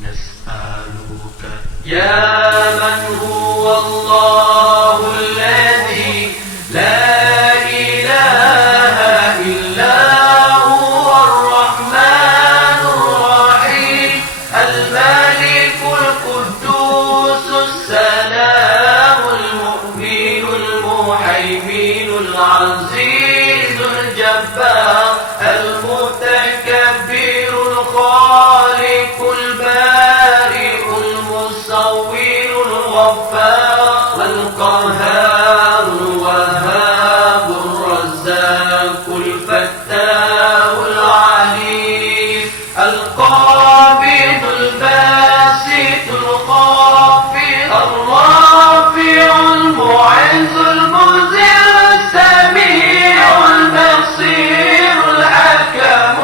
نسألك يا من هو الله الذي لا إله إلا هو الرحمن الرحيم الملك القدوس السلام المؤمن المهيمن العزيز الجبار المتكبر الخالق البارئ المصور الغفار القهار الوهاب الرزاق الفتاح العليم القابض الباسط الخافض الرافع المعز المذل السميع البصير الحكم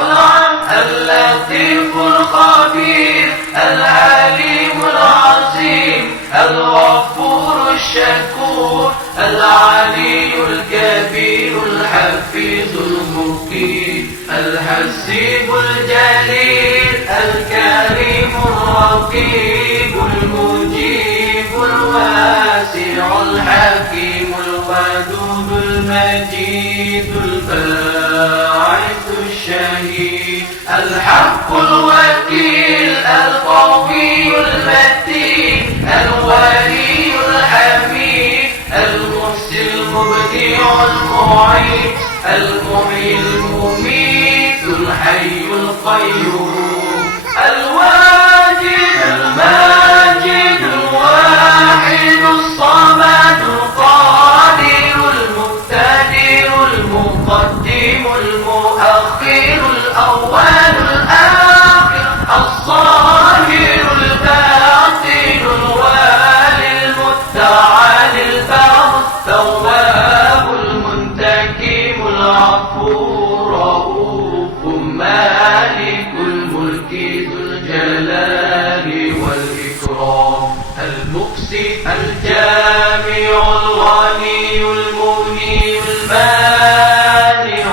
اللطيف الخبير العليم العظيم الغفور الشكور العلي الكبير الحفيظ المقيم الحسيب الجليل الكريم الرقيب المجيب الواسع الحكيم الودود المجيد الباعث الشهيد الحق الوكيل القوي المتين الولي الحميد المحسن المبدع المعيد المحيي المميت الحي القيوم الواجد الماجد الواحد الصمد القادر المقتدر المقدم المؤخر الأول الآخر الظاهر الباطن الوالي المتعال البر التواب المنتقم العفو رؤوف مالك الملك ذو الجلال والإكرام المقسط الجامع الغني المغني المانع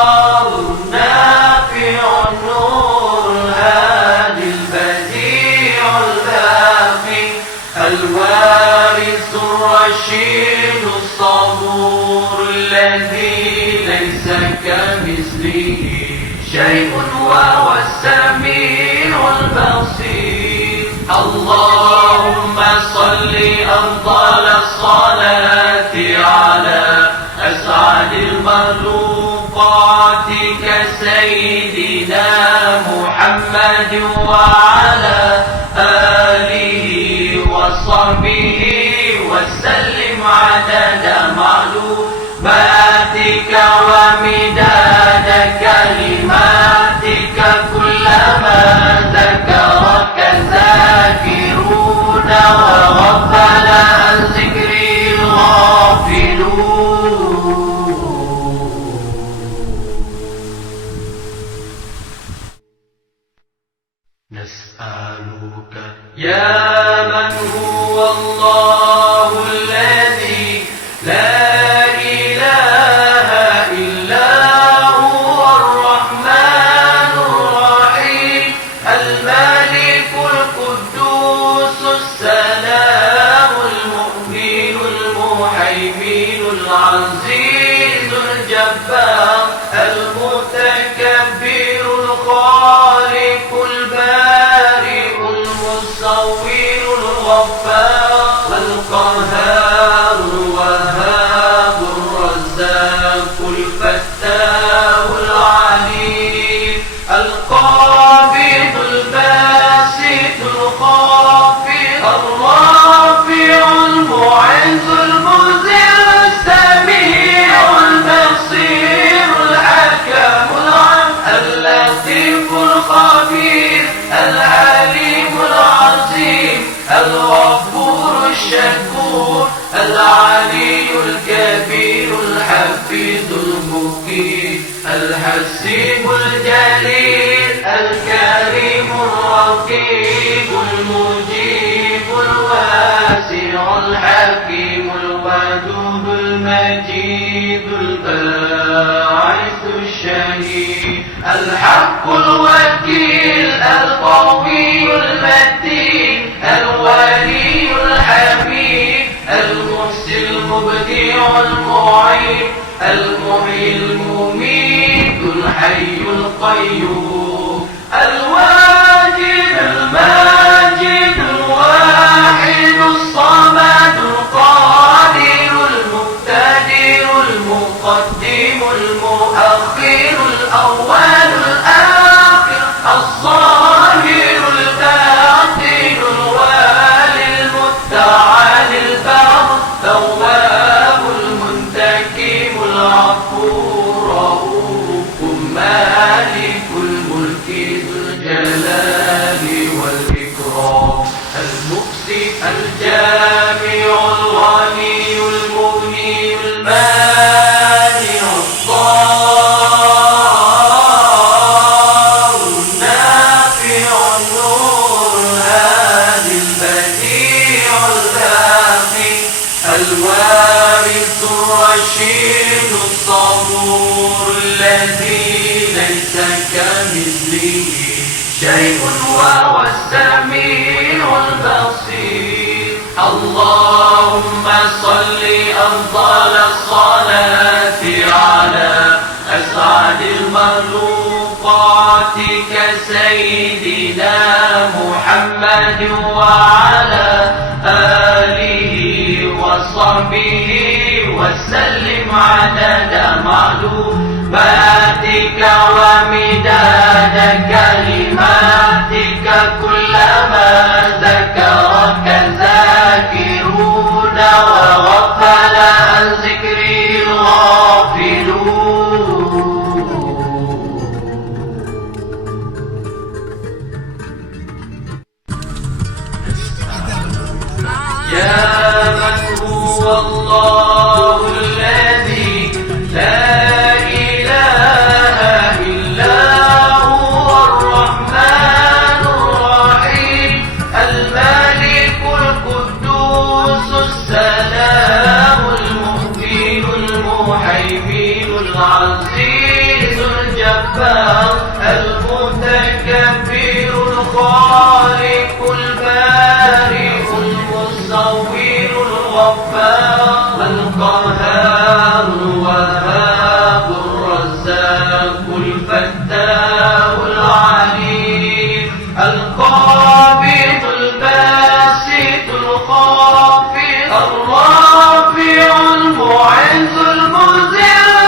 الضار النافع النور الهادي البديع الباقي الوارث الرشيد الصبور الذي ليس كمثله شيء وهو السميع البصير اللهم صل أفضل الصلاة على أسعد المخلوقات كسيدنا محمد وعلى آله وصحبه وسلم عدد معلوماتك ومداد كلماتك كلما ذكرك الذاكرون وغفل عن ذكر الغافلون. نسألك يا من هو الله الذي لا إله إلا هو الرحمن الرحيم الملك القدوس السلام المؤمن المهيمن العزيز الجبار المتكبر الخالق البارئ المصور الغفار القهار الوهاب الرزاق الفتاح العليم القابض الباسط الخافض الرافع المعز المذل السميع البصير الحكم اللطيف الخبير العليم العظيم الغفور الشكور العلي الكبير الحفيظ المقيم الحسيب الجليل الكريم الرقيب المجيب الواسع الحكيم الودود المجيد الباعث الشهيد الحق الوكيل القوي المتين الولي الحميد المحسن المبدع المعين المحيي المميت الحي القيوم الواجد الماجد الواحد الصمد القادر المقتدر المقدم المؤخر الأول الآخر الظاهر الباطن الوالي المتعالي البر تواب المنتكم العفو رؤوف مالك الملك ذو الجلال والإكرام المقسط الجامع الغني المغني المانع الضار النافع النور الهادي البديع الباقي الوارث الرشيد الصبور الذي ليس كمثله شيء وهو السميع البصير اللهم صل أفضل الصلاة على أسعد المخلوقات كسيدنا محمد وعلى آله وصحبه وسلم عدد معلوماتك ومداد كلماتك كلما ذكرك ذاكرون وغفل عن ذكره الغافلون يا من هو الله الذي لا إله إلا هو الرحمن الرحيم الملك القدوس السلام المؤمن المهيمن العزيز الجبار المتكبر الخالق البارئ المصور الغفار القهار الوهاب الرزاق الفتاح العليم القابض الباسط الخافض الرافع المعز المذل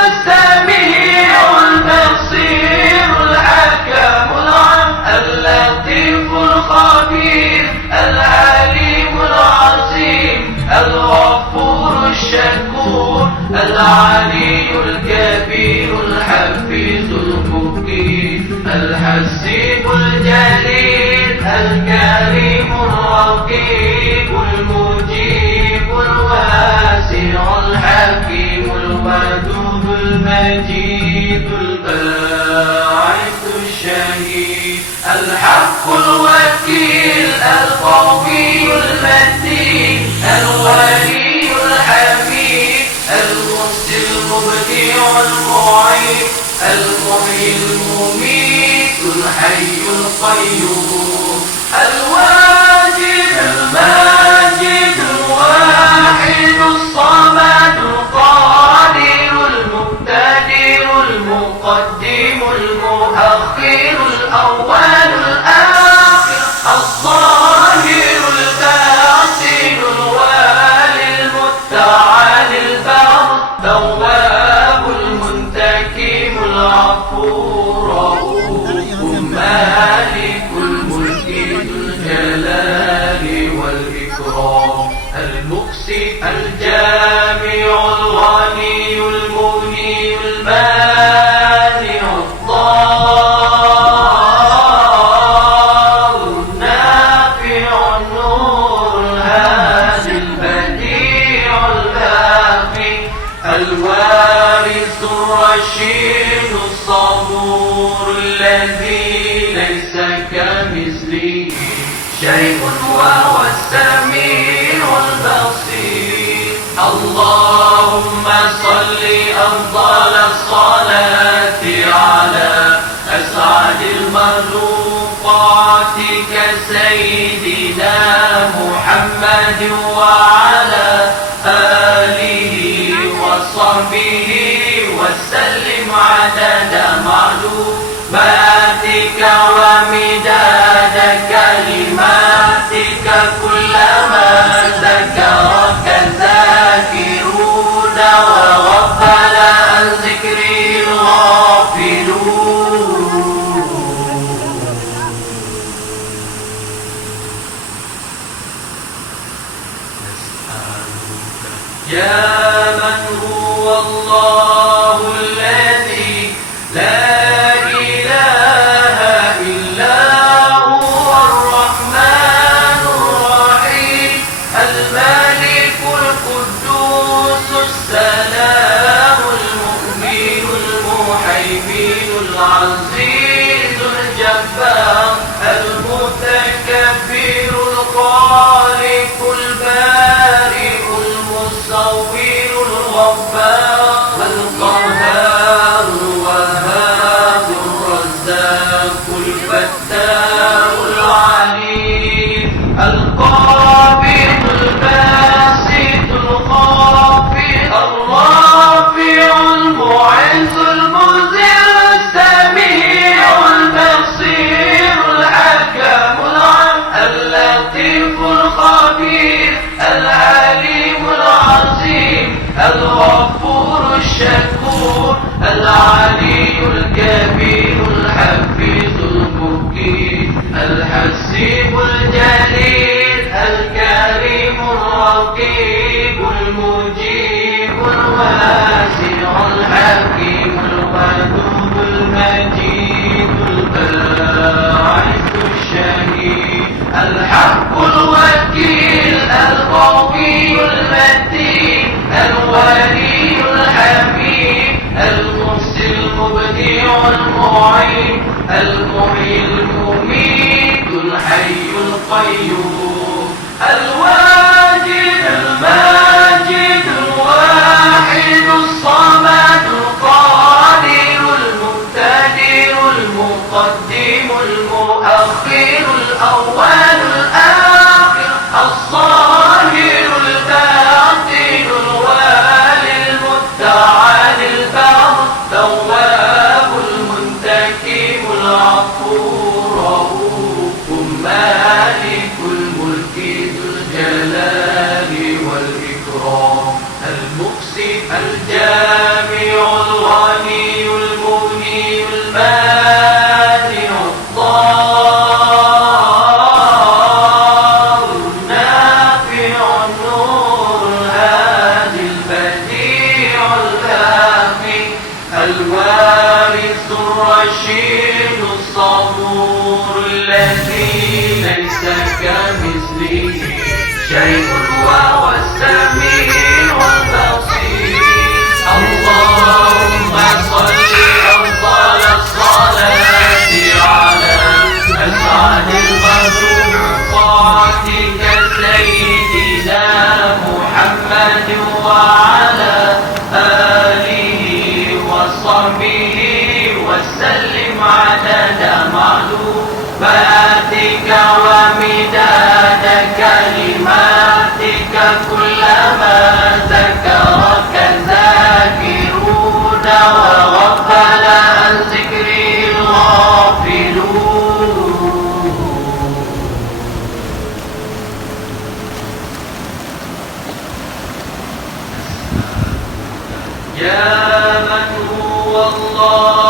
السميع البصير الحكم العليم اللطيف الخبير العليم العظيم الغفور الشكور العلي الكبير الحفيظ المقيم الحسيب الجليل الكريم الرقيب المجيب الواسع الحكيم الودود المجيد الباعث الشهيد الحق الوكيل القوي المتين الولي الحميد المحسن المبدع المعين المحيي المميت الحي القيوم الواجد الماجد الواحد الصمد القادر المقتدر المقدم المؤخر الأول الآخر الظاهر الباطن الوالي المتعالي البر تواب المنتكم العفو رؤوف مالك الملك ذو الجلال والإكرام المقسط الجامع الغني المغني المانع الضار النافع النور الهادي البديع الباقي الوارث الرشيد الصبور الذي ليس كمثله شيء وهو السميع البصير الله أفضل الصلاة على أسعد المخلوقات كسيدنا محمد وعلى آله وصحبه وسلم عدد معلوماتك ومداد كلماتك كلما ذكرك الذاكرون وغفل عن ذكري الغافلون. يا من هو الله الذي لا إله إلا هو الرحمن الرحيم الملك القدوس السلام المؤمن المهيمن العزيز الجبار المتكبر الخالق البارئ المصور الغفار القهار الوهاب الرزاق الفتاح العليم القابض الباسط الخافض الرافع المعز المذل السميع البصير الحكم العليم اللطيف الخبير العليم العظيم الغفور الشكور العلي الكبير الحفيظ المجيد الحسيب الجليل الكريم الرقيب المجيب الواسع الحكيم الودود المجيد الباعث الشهيد الحق الوكيل القوي المتين الولي الحميد المحصي المبدع المعين المحيي المميت الحي القيوم الواجد الماجد الواحد الصمد القادر المقتدر المقدم المؤخر الأول الآخر الظاهر الباطن الوالي المتعال البر تواب المنتكم العفور رؤوف مالك الملك ذو الجلال والإكرام المقسم الجامع الغني المغني المانع الضار النافع النور الهادي البديع الباقي الوارث الرشيد الصبور الذي ليس كمثله شيء وهو السميع البصير. اللهم صل أفضل الصلاة على أسعد المخلوقات كسيدنا محمد وعلى آله وصحبه وسلم عدد معلوماتك ومداد كلماتك كلما ذكرك الذاكرون وغفل عن ذكري الغافلون. يا من هو الله